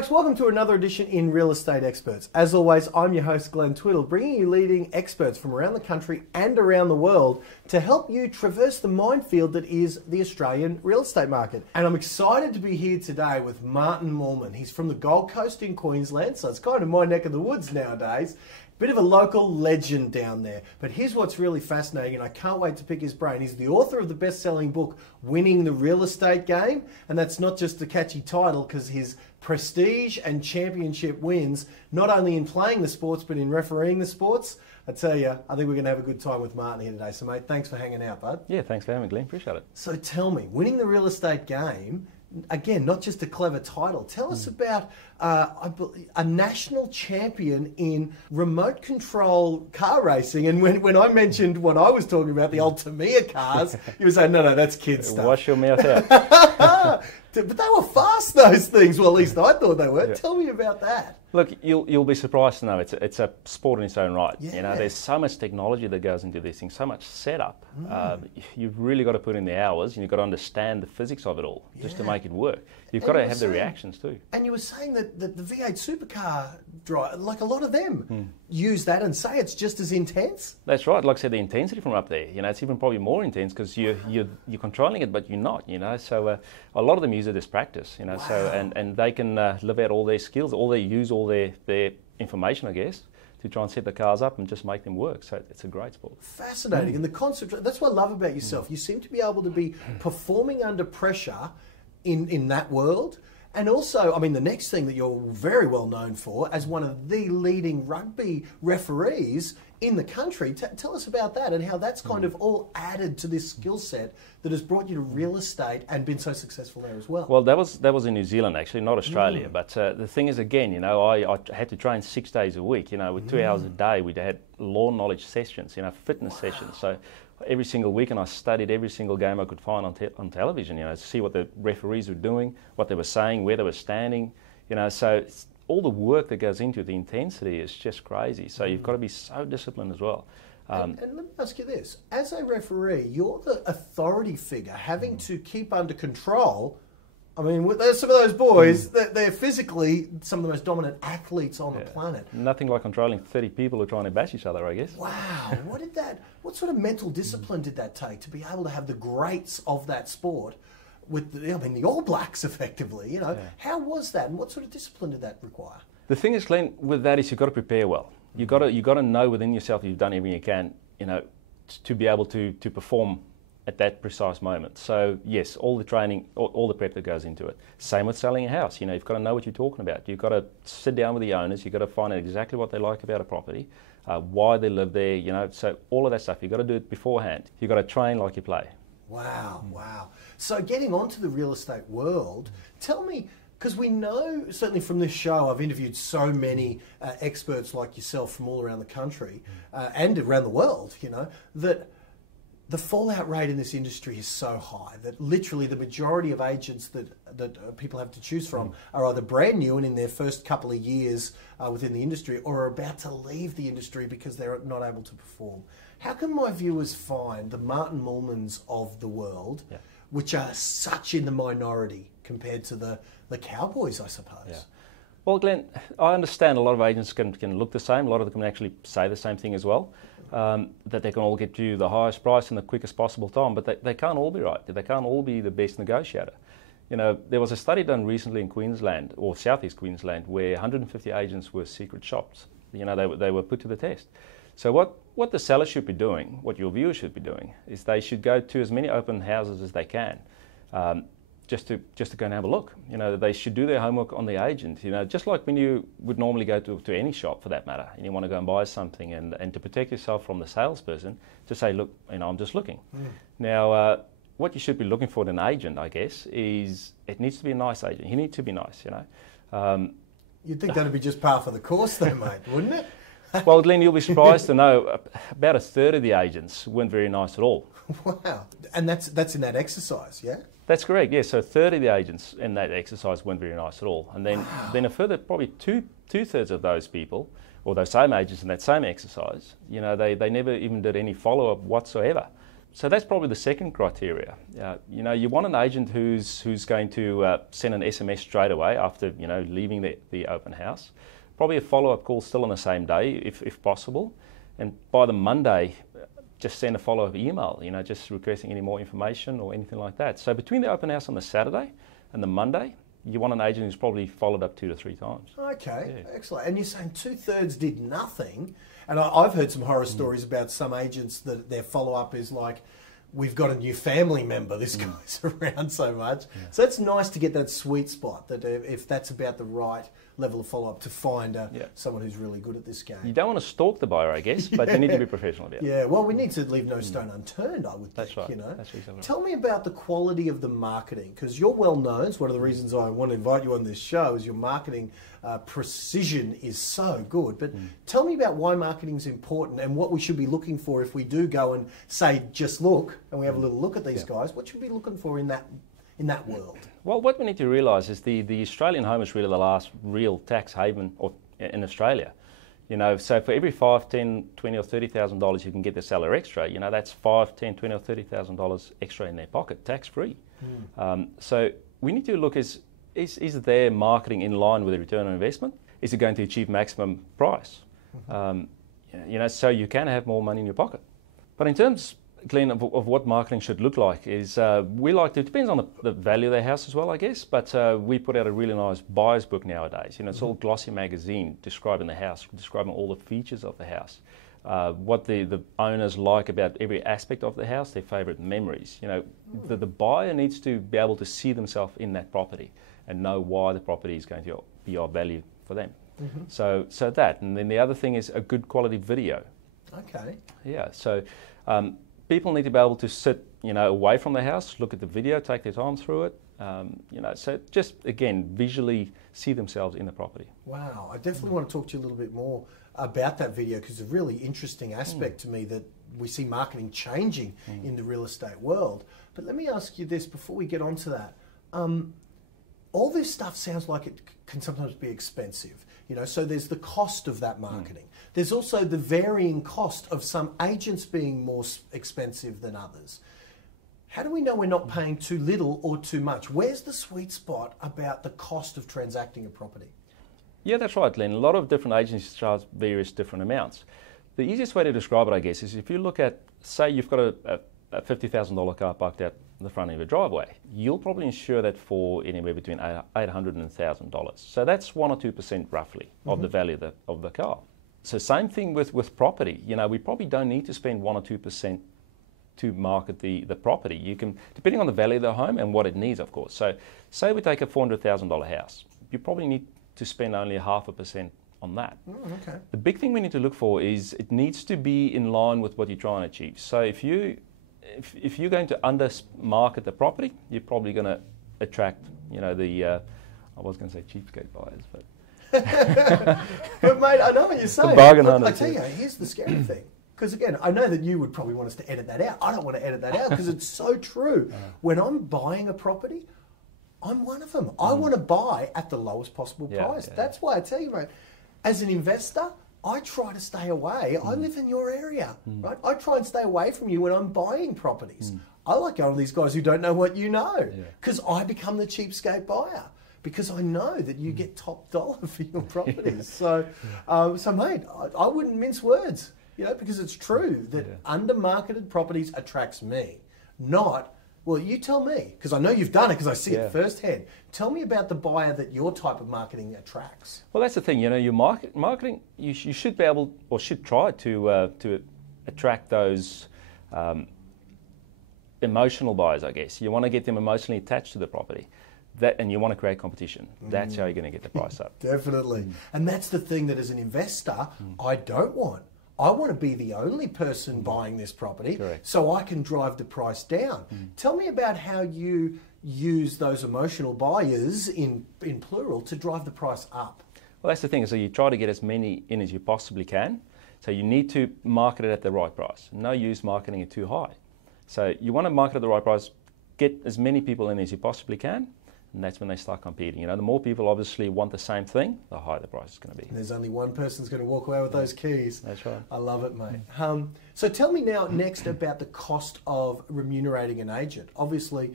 folks, welcome to another edition in Real Estate Experts. As always, I'm your host Glenn Twiddle, bringing you leading experts from around the country and around the world to help you traverse the minefield that is the Australian real estate market. And I'm excited to be here today with Martin Moolman. He's from the Gold Coast in Queensland, so it's kind of my neck of the woods nowadays. Bit of a local legend down there. But here's what's really fascinating, and I can't wait to pick his brain. He's the author of the best-selling book, Winning the Real Estate Game. And that's not just a catchy title, because his prestige and championship wins, not only in playing the sports, but in refereeing the sports. I tell you, I think we're going to have a good time with Martin here today. So, mate, thanks for hanging out, bud. Yeah, thanks for having me, Glenn. Appreciate it. So tell me, Winning the Real Estate Game, again, not just a clever title. Tell us about a national champion in remote control car racing. And when I mentioned what I was talking about, the old Tamiya cars, you were saying, no, that's kid stuff. Wash your mouth out. But they were fast, those things. Well, at least I thought they were. Yeah. Tell me about that. Look, you'll be surprised to know it's a sport in its own right. Yeah. You know, there's so much technology that goes into this thing, so much setup. You've really got to put in the hours, and you've got to understand the physics of it all just to make it work. You've got to have the reactions too. And you were saying that the V8 supercar drive, like a lot of them, use that and say it's just as intense. That's right. Like I said, the intensity from up there, you know, it's even probably more intense because you're controlling it, but you're not. You know, so a lot of them use it as practice. You know, so and they can live out all their skills, all their information, I guess, to try and set the cars up and just make them work. So it's a great sport. Fascinating. And the concept, that's what I love about yourself. You seem to be able to be performing under pressure in that world. And also, I mean, the next thing that you're very well known for as one of the leading rugby referees in the country. Tell us about that and how that's kind of all added to this skill set that has brought you to real estate and been so successful there as well. Well, that was in New Zealand, actually, not Australia. But the thing is, again, you know, I had to train 6 days a week. You know, with 2 hours a day, we had law knowledge sessions, you know, fitness sessions. So every single week, and I studied every single game I could find on television, you know, to see what the referees were doing, what they were saying, where they were standing, you know, so all the work that goes into it, the intensity is just crazy. So you've got to be so disciplined as well. And let me ask you this, as a referee, you're the authority figure having to keep under control. I mean, some of those boys, they're physically some of the most dominant athletes on the planet. Nothing like controlling 30 people who are trying to bash each other, I guess. Wow. What sort of mental discipline did that take to be able to have the greats of that sport with the All Blacks effectively, you know? Yeah. How was that and what sort of discipline did that require? The thing is, Glenn, with that is you've got to prepare well. You've got to know within yourself you've done everything you can, you know, to be able to perform at that precise moment. So yes, all the training, all the prep that goes into it. Same with selling a house. You know, you've got to know what you're talking about. You've got to sit down with the owners. You've got to find out exactly what they like about a property, why they live there. You know, so all of that stuff you've got to do it beforehand. You've got to train like you play. Wow, wow. So getting onto the real estate world, tell me, because we know, certainly from this show, I've interviewed so many experts like yourself from all around the country and around the world, you know, that the fallout rate in this industry is so high that literally the majority of agents that people have to choose from are either brand new and in their first couple of years within the industry or are about to leave the industry because they're not able to perform. How can my viewers find the Martin Moolmans of the world, which are such in the minority compared to the cowboys, I suppose? Yeah. Well, Glenn, I understand a lot of agents can look the same. A lot of them can actually say the same thing as well, that they can all get you the highest price in the quickest possible time, but they can't all be right. They can't all be the best negotiator. You know, there was a study done recently in Queensland, or southeast Queensland, where 150 agents were secret shops. You know, they were put to the test. So what the seller should be doing, what your viewers should be doing, is they should go to as many open houses as they can, just to go and have a look. You know, they should do their homework on the agent. You know, just like when you would normally go to any shop for that matter, and you want to go and buy something, and to protect yourself from the salesperson, to say, look, you know, I'm just looking. Now, what you should be looking for in an agent, I guess, is it needs to be a nice agent. He needs to be nice, you know. You'd think that'd be just par for the course though, mate, wouldn't it? Well, Glenn, you'll be surprised to know about a third of the agents weren't very nice at all. Wow. And that's in that exercise, yeah? That's correct, yes. So a third of the agents in that exercise weren't very nice at all. And then, then a further, probably two-thirds of those people, or those same agents in that same exercise, you know, they never even did any follow-up whatsoever. So that's probably the second criteria. You know, you want an agent who's going to send an SMS straight away after, you know, leaving the open house. Probably a follow-up call still on the same day, if possible. And by the Monday, just send a follow-up email, you know, just requesting any more information or anything like that. So between the open house on the Saturday and the Monday, you want an agent who's probably followed up 2 to 3 times. Okay, yeah. Excellent. And you're saying 2/3 did nothing. And I've heard some horror stories about some agents that their follow-up is like, we've got a new family member, this guy's around so much. Yeah. So it's nice to get that sweet spot, that if that's about the right level of follow-up, to find someone who's really good at this game. You don't want to stalk the buyer, I guess, but you need to be professional about it. Yeah, well, we need to leave no stone unturned, I would think. That's right. You know? That's exactly right. Tell me about the quality of the marketing, because you're well known. It's one of the reasons I want to invite you on this show, is your marketing precision is so good. But tell me about why marketing is important and what we should be looking for if we do go and say, just look, and we have a little look at these guys. What should we be looking for in that world? Well, what we need to realise is the Australian home is really the last real tax haven in Australia. You know, so for every $5, $10, $20 or $30,000 you can get the seller extra, you know, that's $5, $10, $20 or $30,000 extra in their pocket, tax-free. So we need to look, is their marketing in line with the return on investment? Is it going to achieve maximum price? You know, so you can have more money in your pocket. But in terms, Glenn, of what marketing should look like, is we like to, it depends on the value of the house as well, I guess, but we put out a really nice buyer's book nowadays. You know, it's all glossy magazine describing the house, describing all the features of the house, what the owners like about every aspect of the house, their favourite memories. You know, the buyer needs to be able to see themselves in that property and know why the property is going to be of value for them. So that, and then the other thing is a good quality video. Okay. Yeah, so people need to be able to sit, you know, away from the house, look at the video, take their time through it, you know, so just, again, visually see themselves in the property. Wow, I definitely want to talk to you a little bit more about that video, because it's a really interesting aspect to me that we see marketing changing in the real estate world. But let me ask you this before we get on to that. All this stuff sounds like it can sometimes be expensive, you know, so there's the cost of that marketing. There's also the varying cost of some agents being more expensive than others. How do we know we're not paying too little or too much? Where's the sweet spot about the cost of transacting a property? Yeah, that's right, Len. A lot of different agencies charge various different amounts. The easiest way to describe it, I guess, is if you look at, say you've got a $50,000 car parked out the front of your driveway, you'll probably insure that for anywhere between $800 and $1,000. So that's 1 or 2% roughly of the value of the car. So same thing with property. You know, we probably don't need to spend 1 or 2% to market the property. You can, depending on the value of the home and what it needs, of course. So say we take a $400,000 house, you probably need to spend only 0.5% on that. Okay. The big thing we need to look for is it needs to be in line with what you're trying to achieve. So if you're going to under-market the property, you're probably going to attract, you know, I was going to say cheapskate buyers, but... But mate, I know what you're saying. The bargain Look, hunters. I tell you, here's the scary thing. Because again, I know that you would probably want us to edit that out. I don't want to edit that out because it's so true. When I'm buying a property, I'm one of them. I want to buy at the lowest possible price. Yeah. That's why I tell you, mate, as an investor, I try to stay away. I live in your area, right? I try and stay away from you when I'm buying properties. I like going to these guys who don't know what you know, because I become the cheapskate buyer, because I know that you get top dollar for your properties. So mate, I wouldn't mince words, you know, because it's true that under-marketed properties attracts me, not... Well, you tell me, because I know you've done it, because I see it firsthand. Tell me about the buyer that your type of marketing attracts. Well, that's the thing, you know, your marketing, you should be able, or should try to attract those emotional buyers, I guess. You want to get them emotionally attached to the property. And you want to create competition. That's how you're going to get the price up. Definitely. And that's the thing that as an investor, I don't want. I want to be the only person buying this property, so I can drive the price down. Tell me about how you use those emotional buyers, in plural, to drive the price up. Well, that's the thing. So you try to get as many in as you possibly can. So you need to market it at the right price. No use marketing it too high. So you want to market at the right price, get as many people in as you possibly can, and that's when they start competing. You know, the more people obviously want the same thing, the higher the price is going to be. And there's only one person's going to walk away with those keys. That's right. I love it, mate. So tell me now next about the cost of remunerating an agent. Obviously,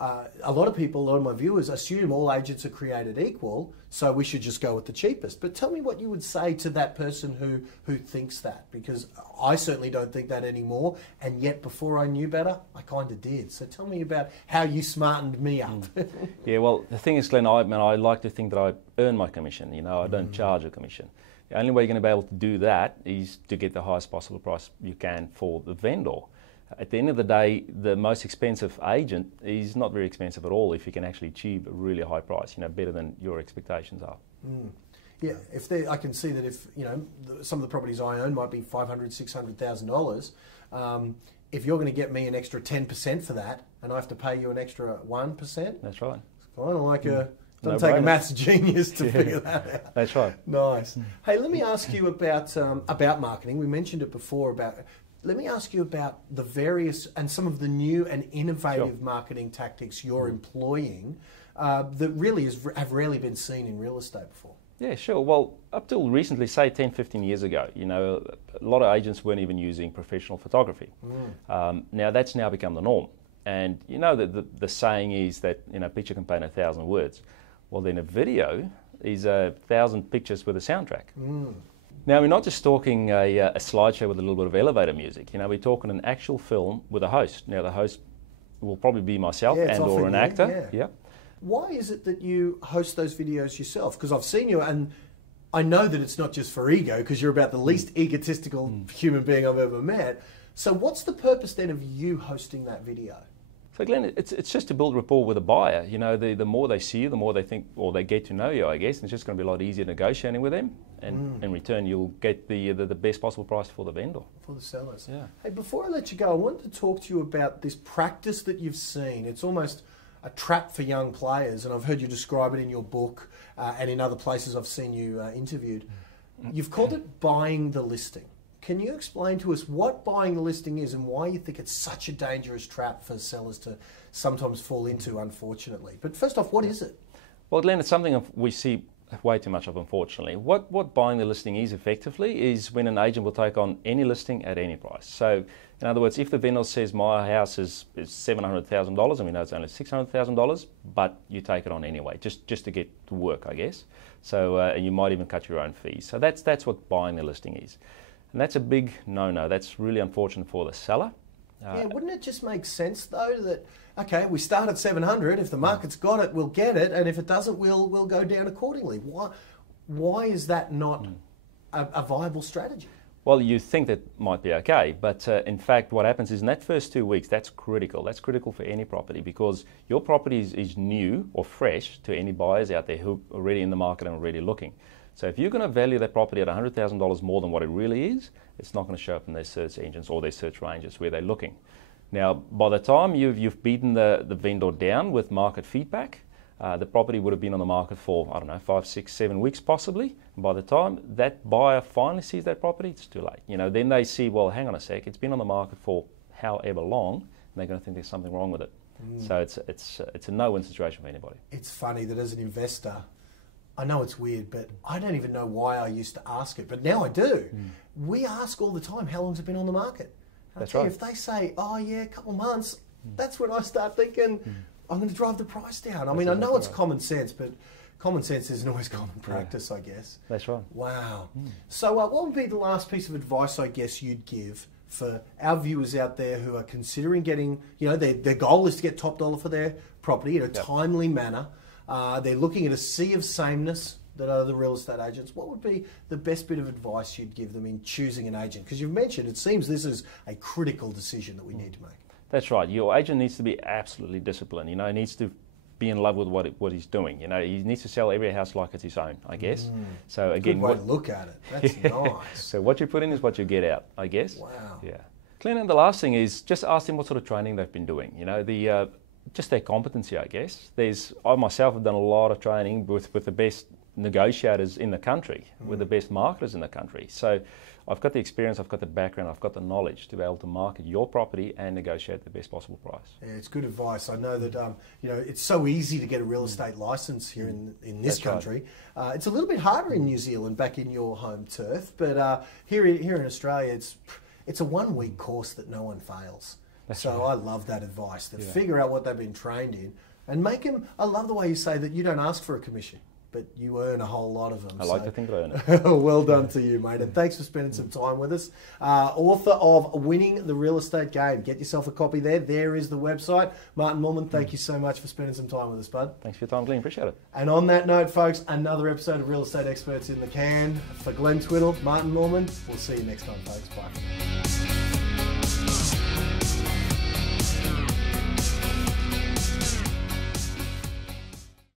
a lot of people, a lot of my viewers assume all agents are created equal, so we should just go with the cheapest. But tell me what you would say to that person who thinks that, because I certainly don't think that anymore, and yet before I knew better, I kind of did. So tell me about how you smartened me up. Yeah, well, the thing is, Glenn, I like to think that I earn my commission. You know, I don't charge a commission. The only way you're going to be able to do that is to get the highest possible price you can for the vendor. At the end of the day, the most expensive agent is not very expensive at all if you can actually achieve a really high price, you know, better than your expectations are. Yeah, I can see that if, you know, some of the properties I own might be $500,000, $600,000. If you're going to get me an extra 10% for that, and I have to pay you an extra 1%, that's right. It's kind of like doesn't take a maths genius to figure that out. That's right. Nice. Hey, let me ask you about marketing. We mentioned it before Let me ask you about the various and some of the new and innovative marketing tactics you're employing that really have rarely been seen in real estate before. Yeah, sure. Well, up till recently, say 10, 15 years ago, you know, a lot of agents weren't even using professional photography. Now that's now become the norm. And you know that the saying is that, you know, picture can paint 1,000 words. Well, then a video is 1,000 pictures with a soundtrack. Now, we're not just talking a slideshow with a little bit of elevator music. You know, we're talking an actual film with a host. Now, the host will probably be myself and or an actor. Yeah. Why is it that you host those videos yourself? Because I've seen you, and I know that it's not just for ego, because you're about the least egotistical human being I've ever met. So what's the purpose then of you hosting that video? So Glenn, it's just to build rapport with a buyer. You know, the more they see you, the more they think, or they get to know you, I guess. And it's just going to be a lot easier negotiating with them. And in return, you'll get the best possible price for the vendor. For the sellers. Yeah. Hey, before I let you go, I wanted to talk to you about this practice that you've seen. It's almost a trap for young players, and I've heard you describe it in your book and in other places I've seen you interviewed. You've called it buying the listing. Can you explain to us what buying the listing is and why you think it's such a dangerous trap for sellers to sometimes fall into, unfortunately? But first off, what is it? Well, Glenn, it's something we see way too much of, unfortunately. What buying the listing is effectively is when an agent will take on any listing at any price. So, in other words, if the vendor says my house is $700,000 and we know it's only $600,000, but you take it on anyway, just to get to work, I guess. So, and you might even cut your own fees. So that's what buying the listing is. And that's a big no-no. That's really unfortunate for the seller. Yeah, wouldn't it just make sense though that, okay, we start at 700, if the market's got it, we'll get it, and if it doesn't, we'll go down accordingly. Why is that not a viable strategy? Well, you think that might be okay, but in fact what happens is in that first 2 weeks, that's critical. That's critical for any property because your property is new or fresh to any buyers out there who are already in the market and already looking. So if you're going to value that property at $100,000 more than what it really is, it's not going to show up in their search engines or their search ranges where they're looking. Now, by the time you've beaten the vendor down with market feedback, the property would have been on the market for, I don't know, 5, 6, 7 weeks possibly. And by the time that buyer finally sees that property, it's too late. You know, then they see, well, hang on a sec, it's been on the market for however long, and they're going to think there's something wrong with it. So it's a no-win situation for anybody. It's funny that as an investor, I know it's weird, but I don't even know why I used to ask it, but now I do. We ask all the time, how long's it been on the market? That's right. If they say, oh yeah, a couple of months, that's when I start thinking, I'm going to drive the price down. I mean, I know it's common sense, but common sense isn't always common practice, I guess. That's right. Wow. So what would be the last piece of advice, I guess, you'd give for our viewers out there who are considering getting, you know, their goal is to get top dollar for their property in a timely manner. They're looking at a sea of sameness that are the real estate agents. What would be the best bit of advice you'd give them in choosing an agent? Because you've mentioned, it seems this is a critical decision that we need to make. That's right. Your agent needs to be absolutely disciplined. You know, he needs to be in love with what he's doing. You know, he needs to sell every house like it's his own, I guess. So again, good way to look at it. That's nice. So what you put in is what you get out, I guess. Wow. Yeah. Glenn, and the last thing is just ask them what sort of training they've been doing. You know, just their competency, I guess. I myself have done a lot of training with the best negotiators in the country. We're the best marketers in the country. So I've got the experience, I've got the background, I've got the knowledge to be able to market your property and negotiate the best possible price. Yeah, it's good advice. I know that it's so easy to get a real estate license here in this country. Right. It's a little bit harder in New Zealand, back in your home turf, but here in Australia, it's a 1 week course that no one fails. That's so right. I love that advice. That figure out what they've been trained in and make them. I love the way you say that you don't ask for a commission, but you earn a whole lot of them. I like to think I earn it. Well done to you, mate. And thanks for spending some time with us. Author of Winning the Real Estate Game. Get yourself a copy there. There is the website. Martin Moolman, thank you so much for spending some time with us, bud. Thanks for your time, Glenn. Appreciate it. And on that note, folks, another episode of Real Estate Experts in the can. For Glenn Twiddle, Martin Moolman, we'll see you next time, folks. Bye.